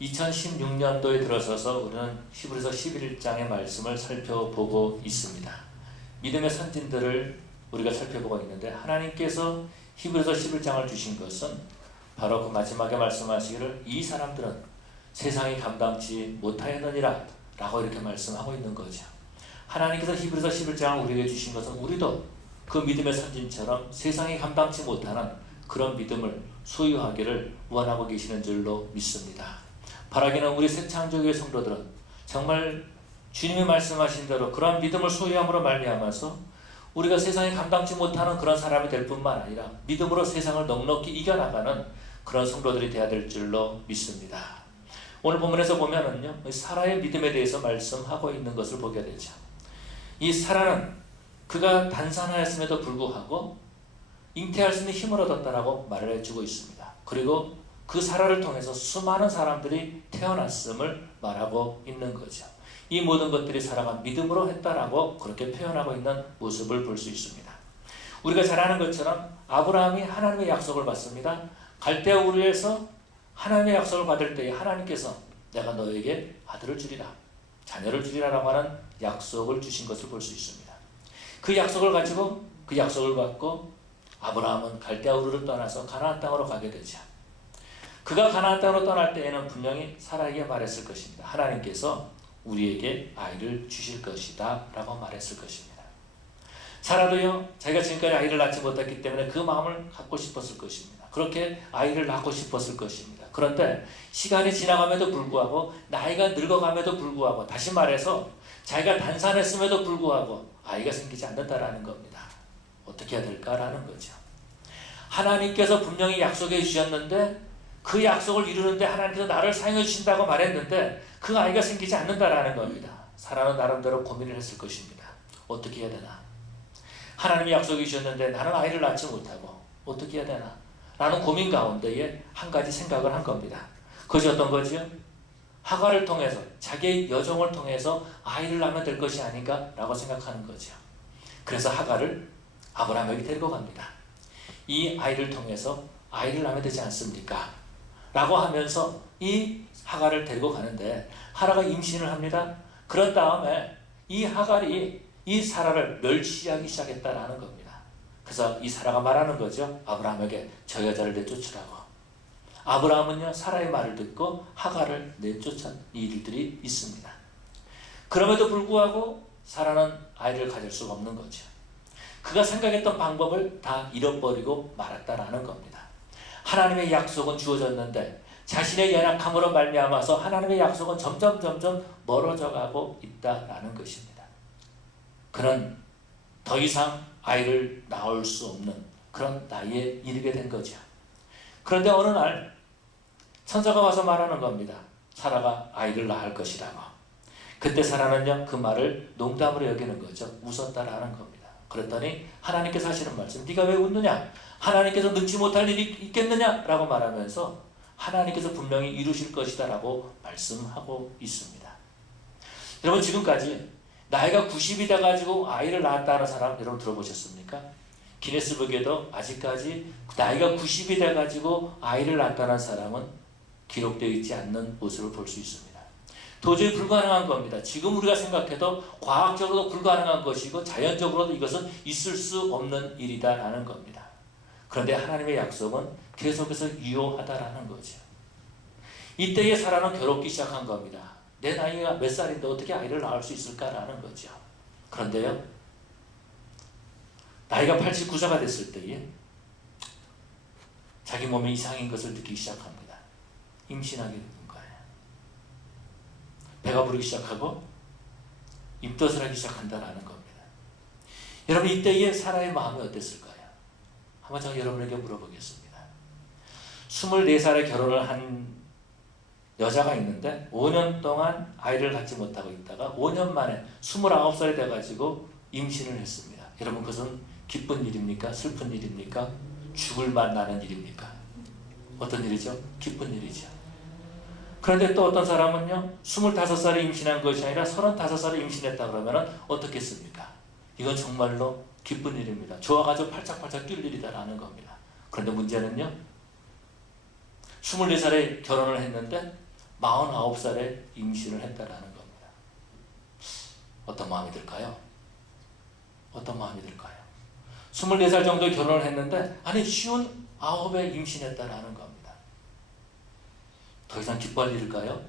2016년도에 들어서서 우리는 히브리서 11장의 말씀을 살펴보고 있습니다. 믿음의 선진들을 우리가 살펴보고 있는데, 하나님께서 히브리서 11장을 주신 것은 바로 그 마지막에 말씀하시기를 이 사람들은 세상이 감당치 못하였느니라 라고 이렇게 말씀하고 있는 거죠. 하나님께서 히브리서 11장을 우리에게 주신 것은 우리도 그 믿음의 선진처럼 세상이 감당치 못하는 그런 믿음을 소유하기를 원하고 계시는 줄로 믿습니다. 바라기는 우리 새창조교회 성도들은 정말 주님이 말씀하신 대로 그러한 믿음을 소유함으로 말미암아서 우리가 세상이 감당치 못하는 그런 사람이 될 뿐만 아니라 믿음으로 세상을 넉넉히 이겨나가는 그런 성도들이 되어야 될 줄로 믿습니다. 오늘 본문에서 보면은요, 사라의 믿음에 대해서 말씀하고 있는 것을 보게 되죠. 이 사라는 그가 단산하였음에도 불구하고 잉태할 수 있는 힘을 얻었다라고 말을 해주고 있습니다. 그리고 그 사라를 통해서 수많은 사람들이 태어났음을 말하고 있는 거죠. 이 모든 것들이 사라가 믿음으로 했다라고 그렇게 표현하고 있는 모습을 볼 수 있습니다. 우리가 잘 아는 것처럼 아브라함이 하나님의 약속을 받습니다. 갈대아 우르에서 하나님의 약속을 받을 때에 하나님께서 내가 너에게 아들을 주리라, 자녀를 주리라 라고 하는 약속을 주신 것을 볼 수 있습니다. 그 약속을 가지고 그 약속을 받고 아브라함은 갈대아 우르를 떠나서 가나안 땅으로 가게 되죠. 그가 가나안 땅으로 떠날 때에는 분명히 사라에게 말했을 것입니다. 하나님께서 우리에게 아이를 주실 것이다 라고 말했을 것입니다. 사라도요, 자기가 지금까지 아이를 낳지 못했기 때문에 그 마음을 갖고 싶었을 것입니다. 그렇게 아이를 낳고 싶었을 것입니다. 그런데 시간이 지나감에도 불구하고, 나이가 늙어감에도 불구하고, 다시 말해서 자기가 단산했음에도 불구하고 아이가 생기지 않는다라는 겁니다. 어떻게 해야 될까라는 거죠. 하나님께서 분명히 약속해 주셨는데 그 약속을 이루는데 하나님께서 나를 사용해 주신다고 말했는데 그 아이가 생기지 않는다라는 겁니다. 사라는 나름대로 고민을 했을 것입니다. 어떻게 해야 되나? 하나님이 약속해 주셨는데 나는 아이를 낳지 못하고 어떻게 해야 되나? 라는 고민 가운데에 한 가지 생각을 한 겁니다. 그것이 어떤 거죠? 하갈을 통해서, 자기의 여종을 통해서 아이를 낳으면 될 것이 아닌가? 라고 생각하는 거죠. 그래서 하갈을 아브라함에게 데리고 갑니다. 이 아이를 통해서 아이를 낳으면 되지 않습니까? 라고 하면서 이 하갈을 데리고 가는데, 하라가 임신을 합니다. 그런 다음에 이 하갈이 이 사라를 멸시하기 시작했다라는 겁니다. 그래서 이 사라가 말하는 거죠. 아브라함에게 저 여자를 내쫓으라고. 아브라함은요, 사라의 말을 듣고 하갈을 내쫓은 일들이 있습니다. 그럼에도 불구하고 사라는 아이를 가질 수가 없는 거죠. 그가 생각했던 방법을 다 잃어버리고 말았다라는 겁니다. 하나님의 약속은 주어졌는데 자신의 연약함으로 말미암아서 하나님의 약속은 점점 멀어져 가고 있다라는 것입니다. 그는 더 이상 아이를 낳을 수 없는 그런 나이에 이르게 된 거죠. 그런데 어느 날 천사가 와서 말하는 겁니다. 사라가 아이를 낳을 것이라고. 그때 사라는요, 그 말을 농담으로 여기는 거죠. 웃었다라는 겁니다. 그랬더니 하나님께서 하시는 말씀, 네가 왜 웃느냐? 하나님께서 능치 못할 일이 있겠느냐? 라고 말하면서 하나님께서 분명히 이루실 것이다 라고 말씀하고 있습니다. 여러분, 지금까지 나이가 90이 돼가지고 아이를 낳았다는 사람 여러분 들어보셨습니까? 기네스북에도 아직까지 나이가 90이 돼가지고 아이를 낳았다는 사람은 기록되어 있지 않는 모습을 볼 수 있습니다. 도저히 불가능한 겁니다. 지금 우리가 생각해도 과학적으로도 불가능한 것이고 자연적으로도 이것은 있을 수 없는 일이다라는 겁니다. 그런데 하나님의 약속은 계속해서 유효하다라는 거죠. 이때에 사라는 괴롭기 시작한 겁니다. 내 나이가 몇 살인데 어떻게 아이를 낳을 수 있을까라는 거죠. 그런데요, 나이가 89세가 됐을 때에 자기 몸에 이상인 것을 느끼기 시작합니다. 임신하게 되는 거예요. 배가 부르기 시작하고 입덧을 하기 시작한다라는 겁니다. 여러분, 이때의 사라의 마음이 어땠을까요? 한번 제가 여러분에게 물어보겠습니다. 24살에 결혼을 한 여자가 있는데 5년 동안 아이를 갖지 못하고 있다가 5년 만에 29살이 돼가지고 임신을 했습니다. 여러분, 그것은 기쁜 일입니까? 슬픈 일입니까? 죽을 맛 나는 일입니까? 어떤 일이죠? 기쁜 일이죠. 그런데 또 어떤 사람은요, 25살에 임신한 것이 아니라 35살에 임신했다 그러면 어떻겠습니까? 이건 정말로 기쁜 일입니다. 좋아가지고 팔짝팔짝 뛸 일이다라는 겁니다. 그런데 문제는요, 24살에 결혼을 했는데 49살에 임신을 했다라는 겁니다. 어떤 마음이 들까요? 어떤 마음이 들까요? 24살 정도 결혼을 했는데 아니 59에 임신했다라는 겁니다. 더 이상 기뻐할 일일까요?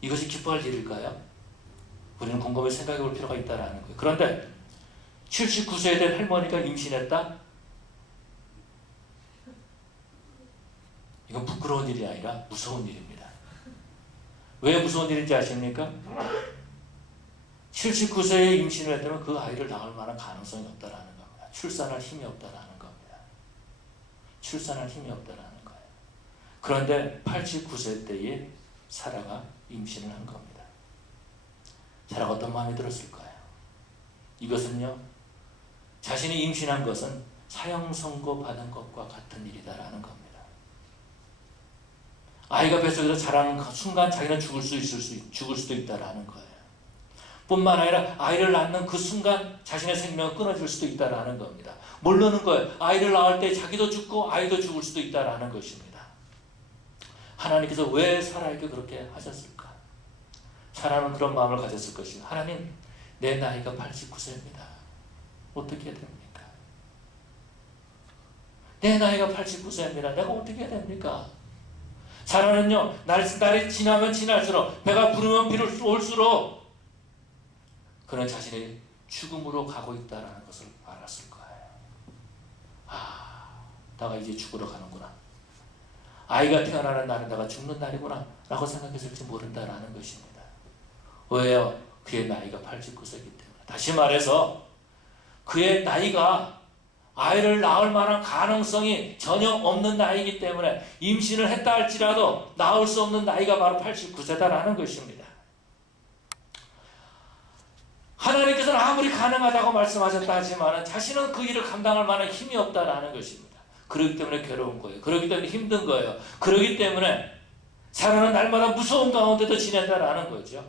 이것이 기뻐할 일일까요? 우리는 곰곰이 생각해 볼 필요가 있다라는 거예요. 그런데 79세 된 할머니가 임신했다? 이건 부끄러운 일이 아니라 무서운 일입니다. 왜 무서운 일인지 아십니까? 79세에 임신을 했다면 그 아이를 낳을 만한 가능성이 없다라는 겁니다. 출산할 힘이 없다라는 겁니다. 출산할 힘이 없다라는 거예요. 그런데 89세 때에 사라가 임신을 한 겁니다. 사라가 어떤 마음이 들었을까요? 이것은요, 자신이 임신한 것은 사형 선고 받은 것과 같은 일이다라는 겁니다. 아이가 뱃속에서 자라는 그 순간 자기는 죽을 수도 있다라는 거예요. 뿐만 아니라 아이를 낳는 그 순간 자신의 생명은 끊어질 수도 있다라는 겁니다. 모르는 거예요. 아이를 낳을 때 자기도 죽고 아이도 죽을 수도 있다라는 것입니다. 하나님께서 왜 사라에게 그렇게 하셨을까? 사라는 그런 마음을 가졌을 것이고, 하나님, 내 나이가 89세입니다. 어떻게 해야 됩니까? 내 나이가 89세입니다. 내가 어떻게 해야 됩니까? 사라는요, 날이 지나면 지날수록, 배가 부르면 올수록 그는 자신의 죽음으로 가고 있다는 것을 알았을 거예요. 내가 이제 죽으러 가는구나. 아이가 태어나는 날은 내가 죽는 날이구나 라고 생각했을지 모른다라는 것입니다. 왜요? 그의 나이가 89세이기 때문에. 다시 말해서 그의 나이가 아이를 낳을 만한 가능성이 전혀 없는 나이이기 때문에 임신을 했다 할지라도 낳을 수 없는 나이가 바로 89세다라는 것입니다. 하나님께서는 아무리 가능하다고 말씀하셨다 하지만 자신은 그 일을 감당할 만한 힘이 없다라는 것입니다. 그렇기 때문에 괴로운 거예요. 그렇기 때문에 힘든 거예요. 그렇기 때문에 사라는 날마다 무서운 가운데도 지낸다라는 거죠.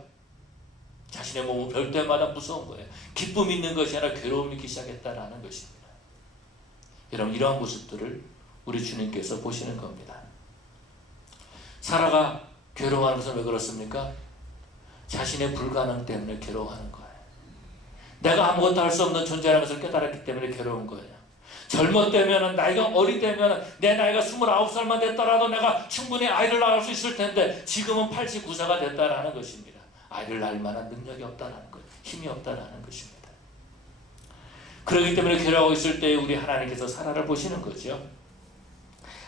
자신의 몸은 별 때마다 무서운 거예요. 기쁨이 있는 것이 아니라 괴로움이 있기 시작했다라는 것입니다. 여러분, 이러한 모습들을 우리 주님께서 보시는 겁니다. 사라가 괴로워하는 것은 왜 그렇습니까? 자신의 불가능 때문에 괴로워하는 거예요. 내가 아무것도 할 수 없는 존재라는 것을 깨달았기 때문에 괴로운 거예요. 젊었다면, 나이가 어리다면, 내 나이가 29살만 됐더라도 내가 충분히 아이를 낳을 수 있을 텐데 지금은 89세가 됐다라는 것입니다. 아이를 낳을 만한 능력이 없다라는 것, 힘이 없다라는 것입니다. 그렇기 때문에 괴로워하고 있을 때 우리 하나님께서 사라를 보시는 거죠.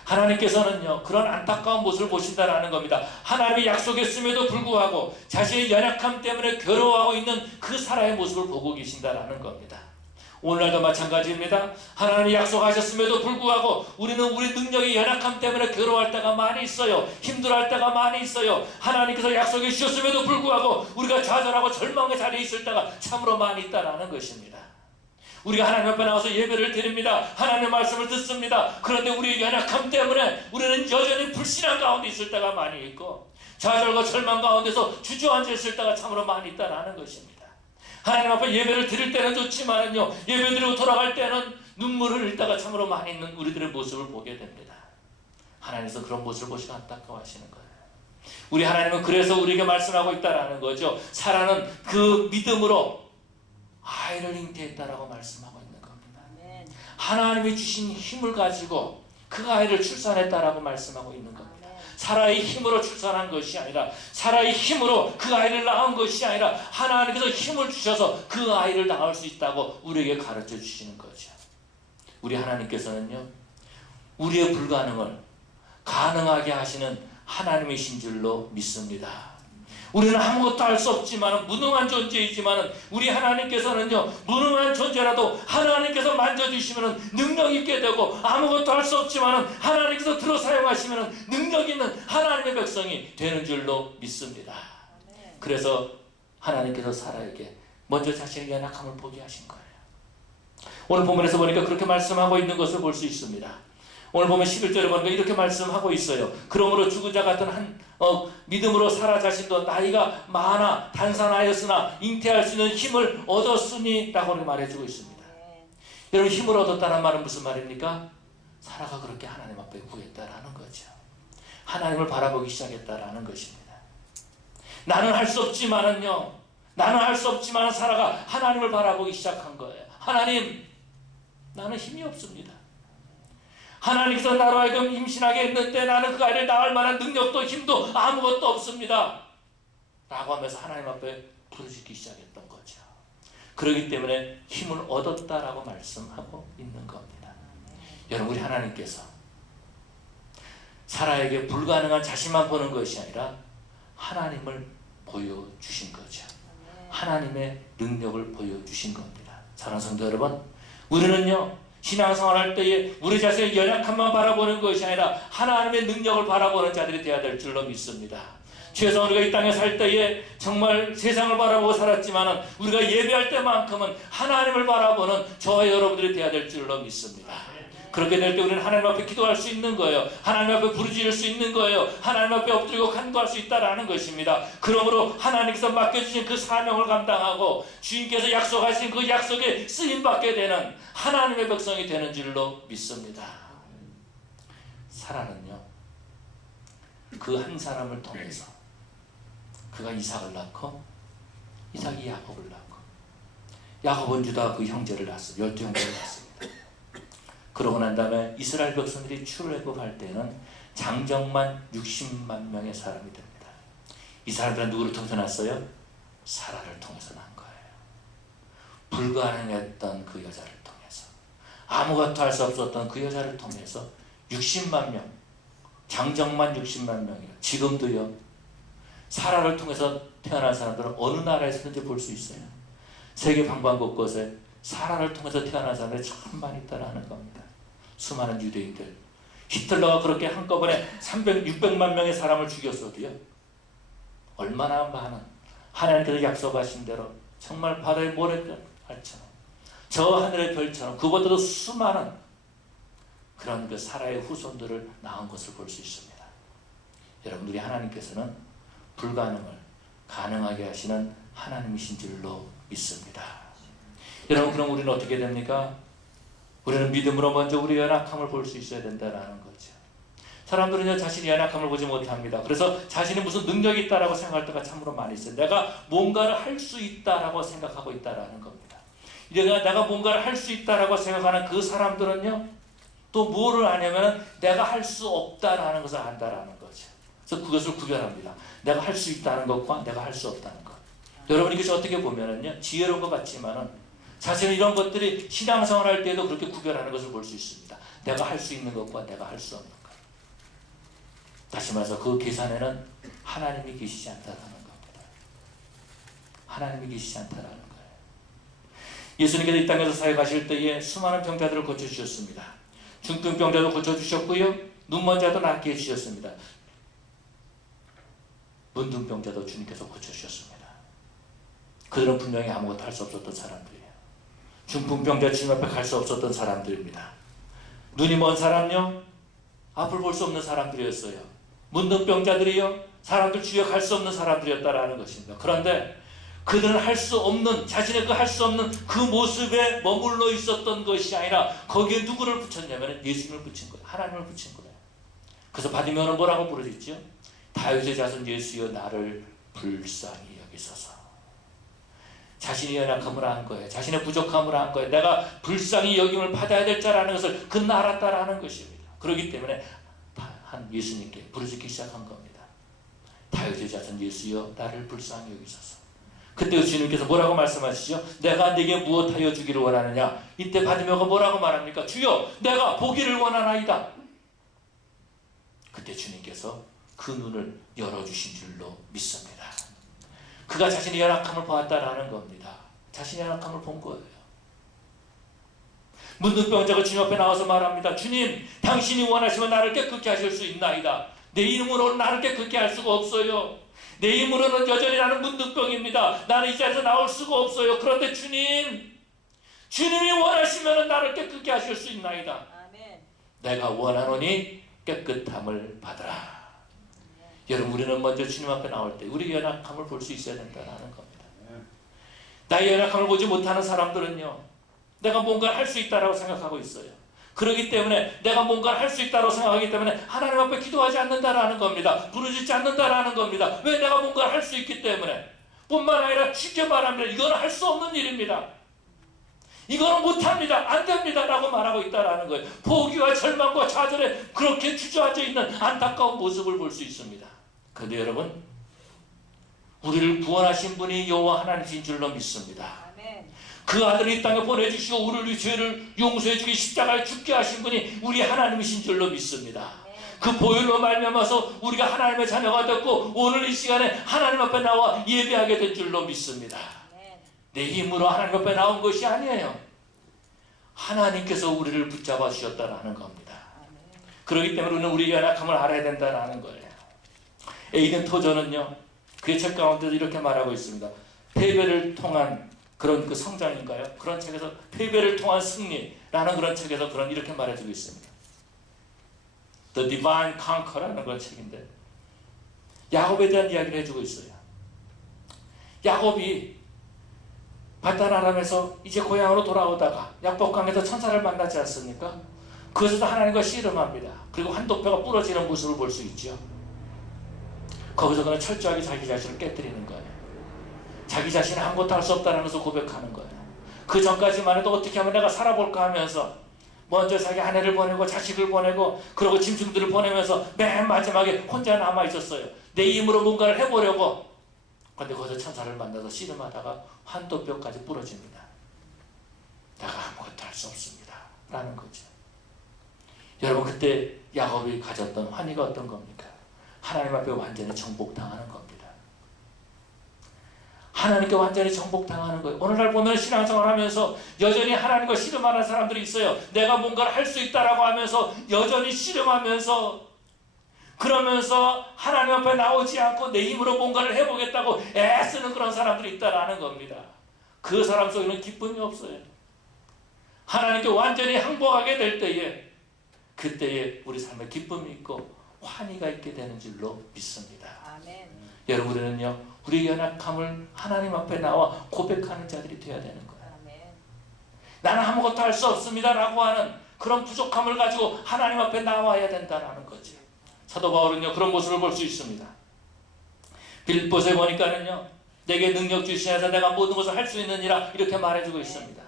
하나님께서는요, 그런 안타까운 모습을 보신다라는 겁니다. 하나님이 약속했음에도 불구하고 자신의 연약함 때문에 괴로워하고 있는 그 사라의 모습을 보고 계신다라는 겁니다. 오늘날도 마찬가지입니다. 하나님이 약속하셨음에도 불구하고 우리는 우리 능력의 연약함 때문에 괴로워할 때가 많이 있어요. 힘들어할 때가 많이 있어요. 하나님께서 약속해 주셨음에도 불구하고 우리가 좌절하고 절망의 자리에 있을 때가 참으로 많이 있다는 것입니다. 우리가 하나님 앞에 나와서 예배를 드립니다. 하나님의 말씀을 듣습니다. 그런데 우리의 연약함 때문에 우리는 여전히 불신앙 가운데 있을 때가 많이 있고 좌절과 절망 가운데서 주저앉아 있을 때가 참으로 많이 있다는 것입니다. 하나님 앞에 예배를 드릴 때는 좋지만은요, 예배 드리고 돌아갈 때는 눈물을 흘리다가 참으로 많이 있는 우리들의 모습을 보게 됩니다. 하나님께서 그런 모습을 보시고 안타까워하시는 거예요. 우리 하나님은 그래서 우리에게 말씀하고 있다는 거죠. 사라는 그 믿음으로 아이를 잉태했다라고 말씀하고 있는 겁니다. 하나님이 주신 힘을 가지고 그 아이를 출산했다라고 말씀하고 있는 겁니다. 사라의 힘으로 출산한 것이 아니라, 사라의 힘으로 그 아이를 낳은 것이 아니라 하나님께서 힘을 주셔서 그 아이를 낳을 수 있다고 우리에게 가르쳐 주시는 거죠. 우리 하나님께서는요, 우리의 불가능을 가능하게 하시는 하나님이신 줄로 믿습니다. 우리는 아무것도 할 수 없지만, 무능한 존재이지만 우리 하나님께서는요, 무능한 존재라도 하나님께서 만져주시면 능력 있게 되고, 아무것도 할 수 없지만 하나님께서 들어 사용하시면 능력 있는 하나님의 백성이 되는 줄로 믿습니다. 그래서 하나님께서 사라에게 먼저 자신의 연약함을 보게 하신 거예요. 오늘 본문에서 보니까 그렇게 말씀하고 있는 것을 볼 수 있습니다. 오늘 보면 11절에 보니까 이렇게 말씀하고 있어요. 그러므로 죽은 자 같은 믿음으로 사라 자신도 나이가 많아 단산하였으나 잉태할 수 있는 힘을 얻었으니 라고 말해주고 있습니다. 여러분, 힘을 얻었다는 말은 무슨 말입니까? 사라가 그렇게 하나님 앞에 구했다라는 거죠. 하나님을 바라보기 시작했다라는 것입니다. 나는 할 수 없지만은요, 나는 할 수 없지만 사라가 하나님을 바라보기 시작한 거예요. 하나님, 나는 힘이 없습니다. 하나님께서 나로 하여금 임신하게 했는데 나는 그 아이를 낳을 만한 능력도 힘도 아무것도 없습니다 라고 하면서 하나님 앞에 부르짖기 시작했던 거죠. 그렇기 때문에 힘을 얻었다라고 말씀하고 있는 겁니다. 여러분, 우리 하나님께서 사라에게 불가능한 자신만 보는 것이 아니라 하나님을 보여주신 거죠. 하나님의 능력을 보여주신 겁니다. 사랑하는 성도 여러분, 우리는요, 신앙생활 할 때에 우리 자신의 연약함만 바라보는 것이 아니라 하나님의 능력을 바라보는 자들이 되어야 될 줄로 믿습니다. 최소한 우리가 이 땅에 살 때에 정말 세상을 바라보고 살았지만 우리가 예배할 때만큼은 하나님을 바라보는 저와 여러분들이 되어야 될 줄로 믿습니다. 그렇게 될 때 우리는 하나님 앞에 기도할 수 있는 거예요. 하나님 앞에 부르짖을 수 있는 거예요. 하나님 앞에 엎드리고 간구할 수 있다라는 것입니다. 그러므로 하나님께서 맡겨주신 그 사명을 감당하고 주님께서 약속하신 그 약속에 쓰임받게 되는 하나님의 백성이 되는 줄로 믿습니다. 사라는요, 그 한 사람을 통해서 그가 이삭을 낳고 이삭이 야곱을 낳고 야곱은 유다 그 형제를 낳았어요. 12형제를 낳았습니다. 그러고 난 다음에 이스라엘 백성들이 출애굽할 때는 장정만 60만 명의 사람이 됩니다. 이 사람들은 누구를 통해서 났어요? 사라를 통해서 난 거예요. 불가능했던 그 여자를 통해서, 아무것도 할 수 없었던 그 여자를 통해서 60만 명, 장정만 60만 명이요. 지금도요, 사라를 통해서 태어난 사람들은 어느 나라에서든지 볼 수 있어요. 세계 방방 곳곳에 사라를 통해서 태어난 사람들이 참 많이 있다라는 겁니다. 수많은 유대인들, 히틀러가 그렇게 한꺼번에 600만 명의 사람을 죽였어도요, 얼마나 많은 하나님께서 약속하신 대로 정말 바다의 모래알처럼 저 하늘의 별처럼 그보다도 수많은 그런 그 사라의 후손들을 낳은 것을 볼 수 있습니다. 여러분, 우리 하나님께서는 불가능을 가능하게 하시는 하나님이신 줄로 믿습니다. 여러분, 그럼 우리는 어떻게 됩니까? 우리는 믿음으로 먼저 우리의 연약함을 볼 수 있어야 된다는 거죠. 사람들은 자신의 연약함을 보지 못합니다. 그래서 자신이 무슨 능력이 있다라고 생각할 때가 참으로 많이 있어요. 내가 뭔가를 할 수 있다라고 생각하고 있다라는 겁니다. 내가 뭔가를 할 수 있다라고 생각하는 그 사람들은요, 또 뭐를 하냐면 내가 할 수 없다라는 것을 안다라는 거죠. 그래서 그것을 구별합니다. 내가 할 수 있다는 것과 내가 할 수 없다는 것. 여러분, 이것이 어떻게 보면은요, 지혜로운 것 같지만은 사실은 이런 것들이 신앙생활 할 때에도 그렇게 구별하는 것을 볼 수 있습니다. 내가 할 수 있는 것과 내가 할 수 없는 것. 다시 말해서 그 계산에는 하나님이 계시지 않다라는 겁니다. 하나님이 계시지 않다라는 거예요. 예수님께서 이 땅에서 사역하실 때에 수많은 병자들을 고쳐주셨습니다. 중풍병자도 고쳐주셨고요, 눈먼 자도 낫게 해주셨습니다. 문둥병자도 주님께서 고쳐주셨습니다. 그들은 분명히 아무것도 할 수 없었던 사람들이에요. 중풍병자 주님 앞에 갈 수 없었던 사람들입니다. 눈이 먼 사람요, 앞을 볼 수 없는 사람들이었어요. 문둥병자들이요, 사람들 주위에 갈 수 없는 사람들이었다라는 것입니다. 그런데 그들은 할 수 없는, 자신의 그 할 수 없는 그 모습에 머물러 있었던 것이 아니라 거기에 누구를 붙였냐면 예수님을 붙인 거예요. 하나님을 붙인 거예요. 그래서 바디메오는 뭐라고 부르짖죠? 다윗의 자손 예수여, 나를 불쌍히 여기소서. 자신의 연약함을 안 거예요. 자신의 부족함을 안 거예요. 내가 불쌍히 여김을 받아야 될 자라는 것을 그는 알았다라는 것입니다. 그렇기 때문에 한 예수님께 부르짖기 시작한 겁니다. 다윗의 자손 예수여, 나를 불쌍히 여기소서. 그때 주님께서 뭐라고 말씀하시죠? 내가 네게 무엇하여 주기를 원하느냐? 이때 바디메오가 뭐라고 말합니까? 주여, 내가 보기를 원하나이다. 그때 주님께서 그 눈을 열어주신 줄로 믿습니다. 그가 자신의 연약함을 보았다라는 겁니다. 자신의 연약함을 본 거예요. 문둥병자가 주님 앞에 나와서 말합니다. 주님, 당신이 원하시면 나를 깨끗게 하실 수 있나이다. 내 이름으로는 나를 깨끗게 할 수가 없어요. 내 힘으로는 여전히 나는 문둥병입니다. 나는 이 자리에서 나올 수가 없어요. 그런데 주님이 원하시면 나를 깨끗게 하실 수 있나이다. 아멘. 내가 원하노니 깨끗함을 받으라. 여러분, 우리는 먼저 주님 앞에 나올 때 우리의 연약함을 볼 수 있어야 된다는 겁니다. 나의 연약함을 보지 못하는 사람들은요, 내가 뭔가를 할 수 있다라고 생각하고 있어요. 그렇기 때문에 내가 뭔가를 할 수 있다고 생각하기 때문에 하나님 앞에 기도하지 않는다라는 겁니다. 부르짖지 않는다라는 겁니다. 왜? 내가 뭔가를 할 수 있기 때문에. 뿐만 아니라 쉽게 말하면 이거는 할 수 없는 일입니다. 이거는 못합니다. 안 됩니다. 라고 말하고 있다라는 거예요. 포기와 절망과 좌절에 그렇게 주저앉아 있는 안타까운 모습을 볼 수 있습니다. 그런데 여러분, 우리를 구원하신 분이 여호와 하나님이신 줄로 믿습니다. 그 아들을 이 땅에 보내주시고 우리를 죄를 용서해 주기 십자가에 죽게 하신 분이 우리 하나님이신 줄로 믿습니다. 그 보혈로 말미암아서 우리가 하나님의 자녀가 됐고 오늘 이 시간에 하나님 앞에 나와 예배하게 된 줄로 믿습니다. 내 힘으로 하나님 앞에 나온 것이 아니에요. 하나님께서 우리를 붙잡아 주셨다라는 겁니다. 그렇기 때문에 우리는 우리의 연약함을 알아야 된다라는 거예요. 에이든 토저는요, 그의 책 가운데서 이렇게 말하고 있습니다. 패배를 통한 그런 그 성장인가요? 그런 책에서 패배를 통한 승리라는 그런 책에서 이렇게 말해주고 있습니다. The Divine Conqueror라는 그런 책인데 야곱에 대한 이야기를 해주고 있어요. 야곱이 바단-아람에서 이제 고향으로 돌아오다가 약복강에서 천사를 만나지 않습니까? 그것에서 하나님과 씨름합니다. 그리고 한도표가 부러지는 모습을 볼 수 있죠. 거기서 그는 철저하게 자기 자신을 깨뜨리는 거예요. 자기 자신은 아무것도 할 수 없다는 것을 고백하는 거예요. 그 전까지만 해도 어떻게 하면 내가 살아볼까 하면서 먼저 자기 아내를 보내고 자식을 보내고 그리고 짐승들을 보내면서 맨 마지막에 혼자 남아 있었어요. 내 힘으로 뭔가를 해보려고. 그런데 거기서 천사를 만나서 씨름하다가 환도뼈까지 부러집니다. 내가 아무것도 할 수 없습니다. 라는 거죠. 여러분, 그때 야곱이 가졌던 환희가 어떤 겁니까? 하나님 앞에 완전히 정복당하는 겁니다. 하나님께 완전히 정복당하는 거예요. 오늘날 보면 신앙생활 하면서 여전히 하나님과 씨름하는 사람들이 있어요. 내가 뭔가를 할 수 있다라고 하면서 여전히 씨름하면서 그러면서 하나님 앞에 나오지 않고 내 힘으로 뭔가를 해보겠다고 애쓰는 그런 사람들이 있다라는 겁니다. 그 사람 속에는 기쁨이 없어요. 하나님께 완전히 항복하게 될 때에 그때에 우리 삶에 기쁨이 있고 환희가 있게 되는 줄로 믿습니다. 아멘. 여러분, 우리는요, 우리의 연약함을 하나님 앞에 나와 고백하는 자들이 되어야 되는 거예요. 아멘. 나는 아무것도 할 수 없습니다 라고 하는 그런 부족함을 가지고 하나님 앞에 나와야 된다는 거죠. 사도 바울은요, 그런 모습을 볼 수 있습니다. 빌립보서에 보니까는요, 내게 능력 주시면서 내가 모든 것을 할 수 있느니라 이렇게 말해주고 있습니다.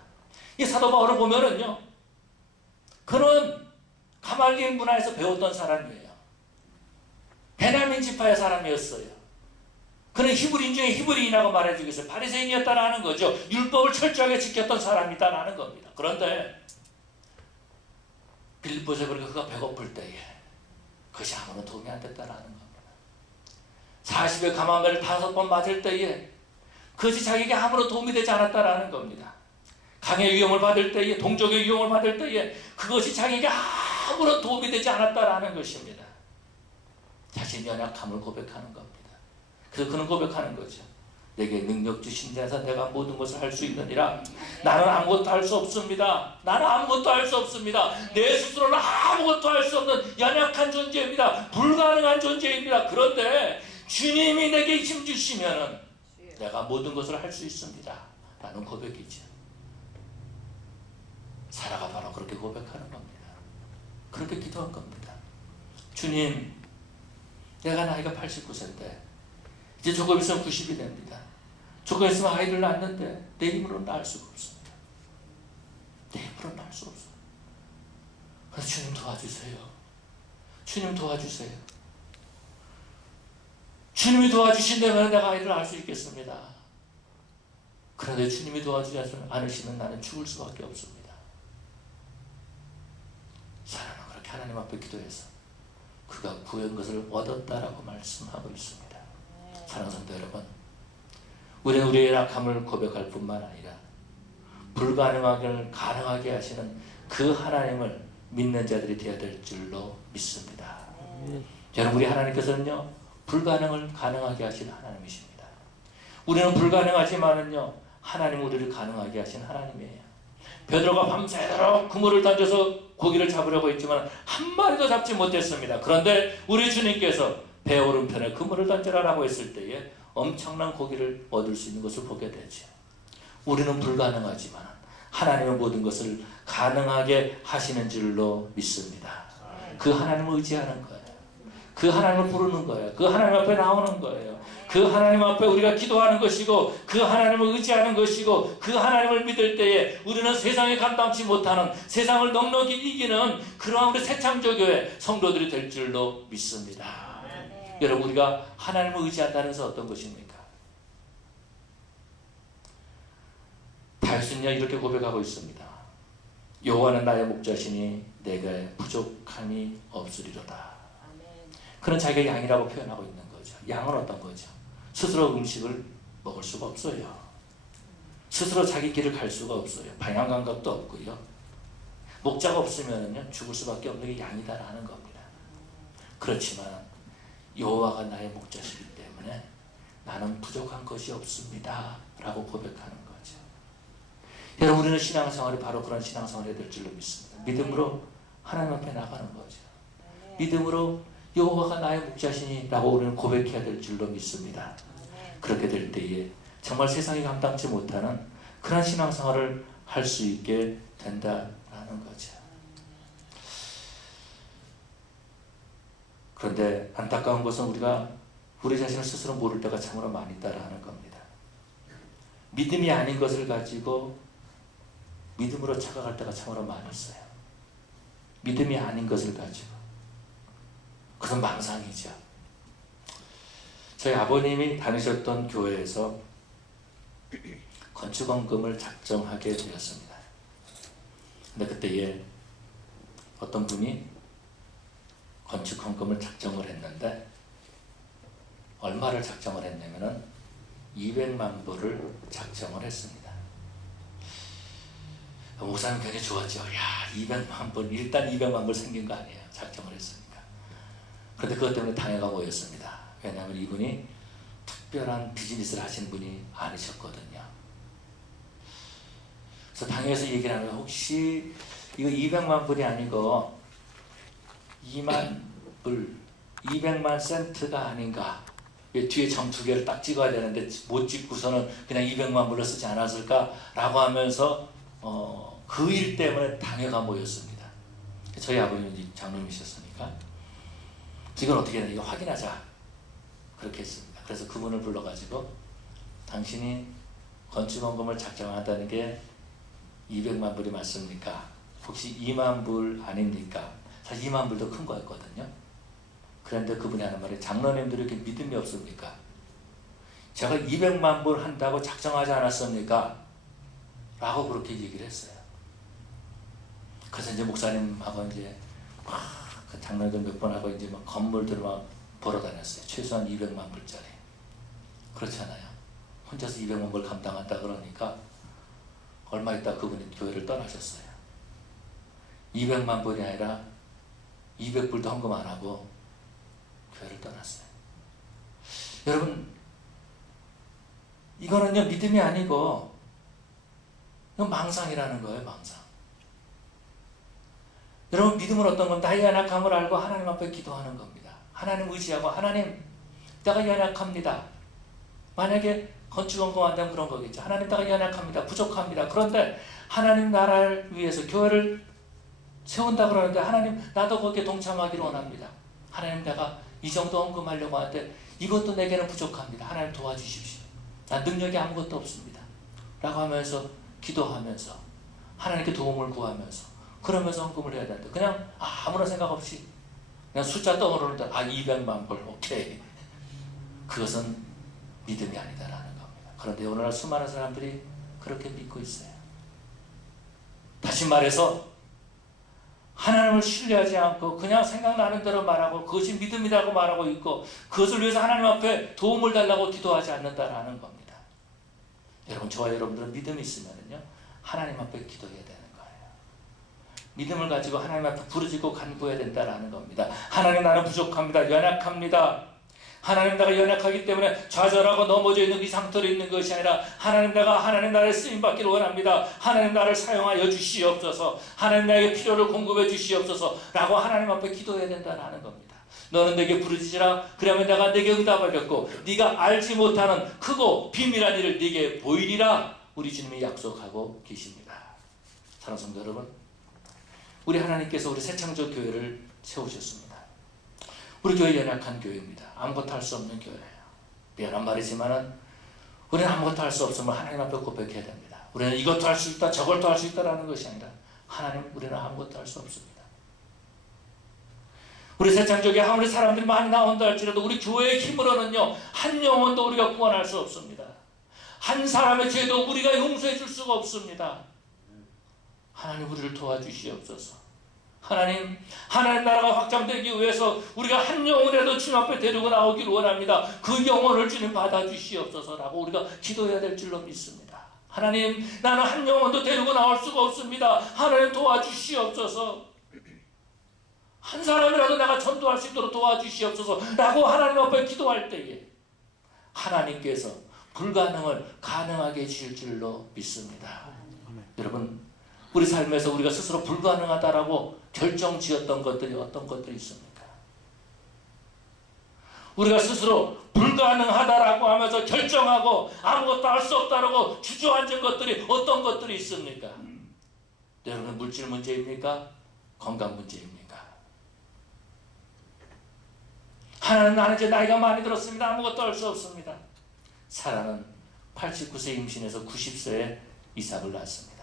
이 사도 바울을 보면은요, 그는 가말리엘 문화에서 배웠던 사람이에요. 베냐민 지파의 사람이었어요. 그는 히브리인 중에 히브리인이라고 말해주고 있어요. 바리새인이었다라는 거죠. 율법을 철저하게 지켰던 사람이다라는 겁니다. 그런데 빌립보서에 보니까 그가 배고플 때에 그것이 아무런 도움이 안 됐다라는 겁니다. 40의 가마매를 5번 맞을 때에 그것이 자기에게 아무런 도움이 되지 않았다라는 겁니다. 강의 위험을 받을 때에, 동족의 위험을 받을 때에 그것이 자기에게 아무런 도움이 되지 않았다라는 것입니다. 자신의 연약함을 고백하는 겁니다. 그래서 그는 고백하는 거죠. 내게 능력 주신 자에서 내가 모든 것을 할 수 있느니라. 나는 아무것도 할 수 없습니다. 나는 아무것도 할 수 없습니다. 내 스스로는 아무것도 할 수 없는 연약한 존재입니다. 불가능한 존재입니다. 그런데 주님이 내게 힘 주시면 내가 모든 것을 할 수 있습니다. 라는 고백이죠. 사라가 바로 그렇게 고백하는 겁니다. 그렇게 기도한 겁니다. 주님, 내가 나이가 89세인데 이제 조금 있으면 90이 됩니다. 조금 있으면 아이를 낳았는데 내 힘으로는 낳을 수가 없습니다. 내 힘으로는 낳을 수 없어요. 그래서 주님 도와주세요. 주님 도와주세요. 주님이 도와주신다면 내가 아이를 낳을 수 있겠습니다. 그런데 주님이 도와주지 않으시면 나는 죽을 수밖에 없습니다. 사람은 그렇게 하나님 앞에 기도해서 그가 구한 것을 얻었다라고 말씀하고 있습니다. 사랑하는 성도 여러분, 우리는 우리의 약함을 고백할 뿐만 아니라 불가능하게 가능하게 하시는 그 하나님을 믿는 자들이 되어야 될 줄로 믿습니다. 여러분, 우리 하나님께서는요, 불가능을 가능하게 하신 하나님이십니다. 우리는 불가능하지만은요, 하나님 우리를 가능하게 하신 하나님이에요. 베드로가 밤새도록 그물을 던져서 고기를 잡으려고 했지만 한 마리도 잡지 못했습니다. 그런데 우리 주님께서 배 오른편에 그물을 던져라라고 했을 때에 엄청난 고기를 얻을 수 있는 것을 보게 되죠. 우리는 불가능하지만 하나님의 모든 것을 가능하게 하시는 줄로 믿습니다. 그 하나님을 의지하는 거예요. 그 하나님을 부르는 거예요. 그 하나님 앞에 나오는 거예요. 그 하나님 앞에 우리가 기도하는 것이고 그 하나님을 의지하는 것이고 그 하나님을 믿을 때에 우리는 세상에 감당치 못하는 세상을 넉넉히 이기는 그러한 우리 새창조교회 성도들이 될 줄로 믿습니다. 여러분, 우리가 하나님을 의지한다는 것은 어떤 것입니까? 다윗은요 이렇게 고백하고 있습니다. 여호와는 나의 목자시니 내게 부족함이 없으리로다. 그는 자기가 양이라고 표현하고 있는 거죠. 양은 어떤 거죠? 스스로 음식을 먹을 수가 없어요. 스스로 자기 길을 갈 수가 없어요. 방향 감각도 없고요. 목자가 없으면요 죽을 수밖에 없는 게 양이다라는 겁니다. 그렇지만 여호와가 나의 목자시기 때문에 나는 부족한 것이 없습니다 라고 고백하는 거죠. 여러분, 우리는 신앙생활이 바로 그런 신앙생활이 될 줄로 믿습니다. 믿음으로 하나님 앞에 나가는 거죠. 믿음으로 여호와가 나의 목자시니 라고 우리는 고백해야 될 줄로 믿습니다. 그렇게 될 때에 정말 세상이 감당치 못하는 그런 신앙생활을 할 수 있게 된다라는 거죠. 그런데 안타까운 것은 우리가 우리 자신을 스스로 모를 때가 참으로 많이 있다라는 겁니다. 믿음이 아닌 것을 가지고 믿음으로 착각할 때가 참으로 많이 있어요. 믿음이 아닌 것을 가지고. 그건 망상이죠. 저희 아버님이 다니셨던 교회에서 건축원금을 작정하게 되었습니다. 근데 그때에 어떤 분이 건축헌금을 작정을 했는데 얼마를 작정을 했냐면은 200만 불을 작정을 했습니다. 목사님 굉장히 좋았죠. 야, 200만 불, 일단 200만 불 생긴 거 아니에요. 작정을 했으니까. 그런데 그것 때문에 당회가 모였습니다. 왜냐하면 이분이 특별한 비즈니스를 하시는 분이 아니셨거든요. 그래서 당회에서 얘기를 하는 거예요. 혹시 이거 200만 불이 아니고 2만 불, 200만 센트가 아닌가? 뒤에 점 2개를 딱 찍어야 되는데 못 찍고서는 그냥 200만 불로 쓰지 않았을까라고 하면서 그 일 때문에 당회가 모였습니다. 저희 아버님이 장로님이셨으니까 이건 어떻게 되나 이거 확인하자 그렇게 했습니다. 그래서 그분을 불러가지고 당신이 건축원금을 작정한다는 게 200만 불이 맞습니까? 혹시 2만 불 아닙니까? 사실 2만 불도 큰 거였거든요. 그런데 그분이 하는 말이 장로님들이 이렇게 믿음이 없습니까? 제가 200만 불 한다고 작정하지 않았습니까? 라고 그렇게 얘기를 했어요. 그래서 이제 목사님하고 이제 그 장로들 몇 번 하고 이제 막 건물들 막 보러 다녔어요. 최소한 200만 불짜리. 그렇잖아요. 혼자서 200만 불 감당한다 그러니까 얼마 있다 그분이 교회를 떠나셨어요. 200만 불이 아니라 200불도 헌금 안 하고 교회를 떠났어요. 여러분, 이거는요 믿음이 아니고 이건 망상이라는 거예요. 망상. 여러분, 믿음은 어떤 건 나의 연약함을 알고 하나님 앞에 기도하는 겁니다. 하나님 의지하고 하나님 내가 연약합니다. 만약에 건축원금 한다면 그런 거겠죠. 하나님 내가 연약합니다. 부족합니다. 그런데 하나님 나라를 위해서 교회를 세운다 그러는데 하나님 나도 거기에 동참하기를 원합니다. 하나님 내가 이 정도 헌금하려고 하는데 이것도 내게는 부족합니다. 하나님 도와주십시오. 난 능력이 아무것도 없습니다. 라고 하면서 기도하면서 하나님께 도움을 구하면서 그러면서 헌금을 해야 되는데 그냥 아무런 생각 없이 그냥 숫자 떠오르는데 200만 불 오케이. 그것은 믿음이 아니다라는 겁니다. 그런데 오늘날 수많은 사람들이 그렇게 믿고 있어요. 다시 말해서 하나님을 신뢰하지 않고 그냥 생각나는 대로 말하고 그것이 믿음이라고 말하고 있고 그것을 위해서 하나님 앞에 도움을 달라고 기도하지 않는다라는 겁니다. 여러분, 저와 여러분들은 믿음이 있으면요 하나님 앞에 기도해야 되는 거예요. 믿음을 가지고 하나님 앞에 부르짖고 간구해야 된다라는 겁니다. 하나님, 나는 부족합니다. 연약합니다. 하나님, 내가 연약하기 때문에 좌절하고 넘어져 있는 이 상태로 있는 것이 아니라 하나님, 내가 하나님 나를 쓰임받기를 원합니다. 하나님, 나를 사용하여 주시옵소서. 하나님, 나에게 필요를 공급해 주시옵소서 라고 하나님 앞에 기도해야 된다는 겁니다. 너는 내게 부르짖으라. 그러면 내가 내게 응답하겠고 네가 알지 못하는 크고 비밀한 일을 네게 보이리라. 우리 주님이 약속하고 계십니다. 사랑하는 성도 여러분, 우리 하나님께서 우리 새창조 교회를 세우셨습니다. 우리 교회 연약한 교회입니다. 아무것도 할 수 없는 교회예요. 미안한 말이지만은 우리는 아무것도 할 수 없으면 하나님 앞에 고백해야 됩니다. 우리는 이것도 할 수 있다, 저것도 할 수 있다라는 것이 아니라 하나님, 우리는 아무것도 할 수 없습니다. 우리 새창조교회 아무리 사람들이 많이 나온다 할지라도 우리 교회의 힘으로는요, 한 영혼도 우리가 구원할 수 없습니다. 한 사람의 죄도 우리가 용서해 줄 수가 없습니다. 하나님, 우리를 도와주시옵소서. 하나님 나라가 확장되기 위해서 우리가 한 영혼이라도 주님 앞에 데리고 나오기를 원합니다. 그 영혼을 주님 받아주시옵소서라고 우리가 기도해야 될 줄로 믿습니다. 하나님, 나는 한 영혼도 데리고 나올 수가 없습니다. 하나님 도와주시옵소서. 한 사람이라도 내가 전도할 수 있도록 도와주시옵소서 라고 하나님 앞에 기도할 때에 하나님께서 불가능을 가능하게 해주실 줄로 믿습니다. 여러분, 우리 삶에서 우리가 스스로 불가능하다라고 결정지었던 것들이 어떤 것들이 있습니까? 우리가 스스로 불가능하다라고 하면서 결정하고 아무것도 할 수 없다라고 주저앉은 것들이 어떤 것들이 있습니까? 여러분, 물질 문제입니까? 건강 문제입니까? 하나는 나는 이제 나이가 많이 들었습니다. 아무것도 할 수 없습니다. 사라는 89세 임신해서 90세에 이삭을 낳았습니다.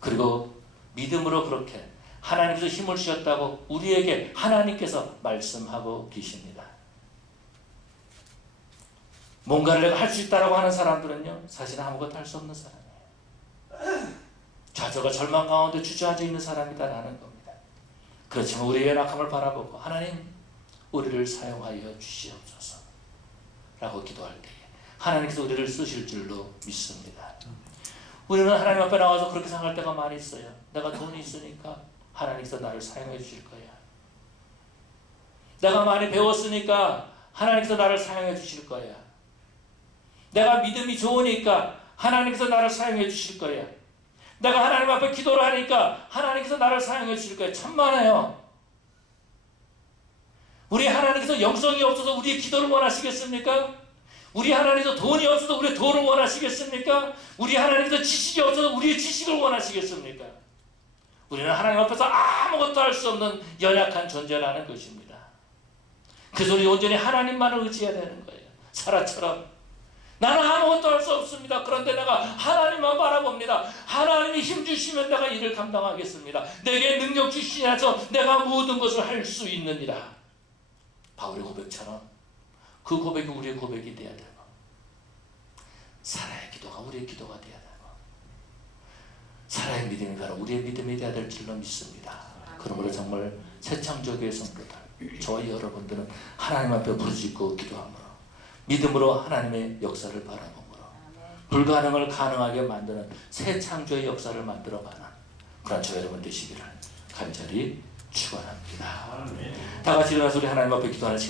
그리고 믿음으로 그렇게 하나님께서 힘을 주셨다고 우리에게 하나님께서 말씀하고 계십니다. 뭔가를 내가 할 수 있다라고 하는 사람들은요, 사실은 아무것도 할 수 없는 사람이에요. 좌절과 절망 가운데 주저앉아 있는 사람이다라는 겁니다. 그렇지만 우리의 연약함을 바라보고 하나님, 우리를 사용하여 주시옵소서 라고 기도할 때에 하나님께서 우리를 쓰실 줄로 믿습니다. 우리는 하나님 앞에 나와서 그렇게 생각할 때가 많이 있어요. 내가 돈이 있으니까 하나님께서 나를 사용해 주실 거야. 내가 많이 배웠으니까 하나님께서 나를 사용해 주실 거야. 내가 믿음이 좋으니까 하나님께서 나를 사용해 주실 거야. 내가 하나님 앞에 기도를 하니까 하나님께서 나를 사용해 주실 거야. 참 많아요. 우리 하나님께서 영성이 없어서 우리의 기도를 원하시겠습니까? 우리 하나님께서 돈이 없어서 우리의 돈을 원하시겠습니까? 우리 하나님께서 지식이 없어서 우리의 지식을 원하시겠습니까? 우리는 하나님 앞에서 아무것도 할 수 없는 연약한 존재라는 것입니다. 그래서 우리 온전히 하나님만을 의지해야 되는 거예요. 사라처럼 나는 아무것도 할 수 없습니다. 그런데 내가 하나님만 바라봅니다. 하나님이 힘 주시면 내가 일을 감당하겠습니다. 내게 능력 주시냐서 내가 모든 것을 할 수 있느니라. 바울의 고백처럼 그 고백이 우리의 고백이 되어야 되고, 사라의 기도가 우리의 기도가 되어야 되고, 사라의 믿음이 바로 우리의 믿음이 되어야 될 줄로 믿습니다. 그러므로 정말 새창조교회 성도들, 저와 여러분들은 하나님 앞에 부르짖고 기도함으로, 믿음으로 하나님의 역사를 바라보므로 불가능을 가능하게 만드는 새창조의 역사를 만들어가는 그런 저 여러분 되시기를 간절히 축원합니다. 다 같이 일어나서 우리 하나님 앞에 기도하는 시간.